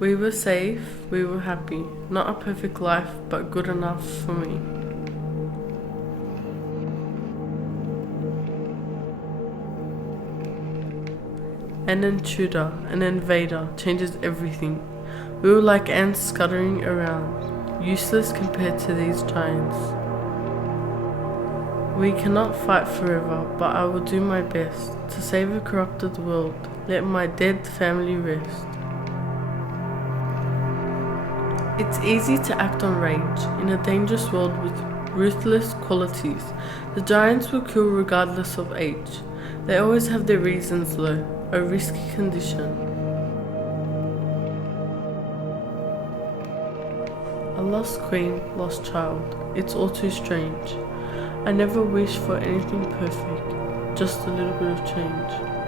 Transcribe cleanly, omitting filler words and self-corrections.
We were safe, we were happy. Not a perfect life, but good enough for me. An intruder, an invader, changes everything. We were like ants scuttering around, useless compared to these giants. We cannot fight forever, but I will do my best to save a corrupted world. Let my dead family rest. It's easy to act on rage in a dangerous world with ruthless qualities. The giants will kill regardless of age. They always have their reasons though, a risky condition. A lost queen, lost child, it's all too strange. I never wish for anything perfect, just a little bit of change.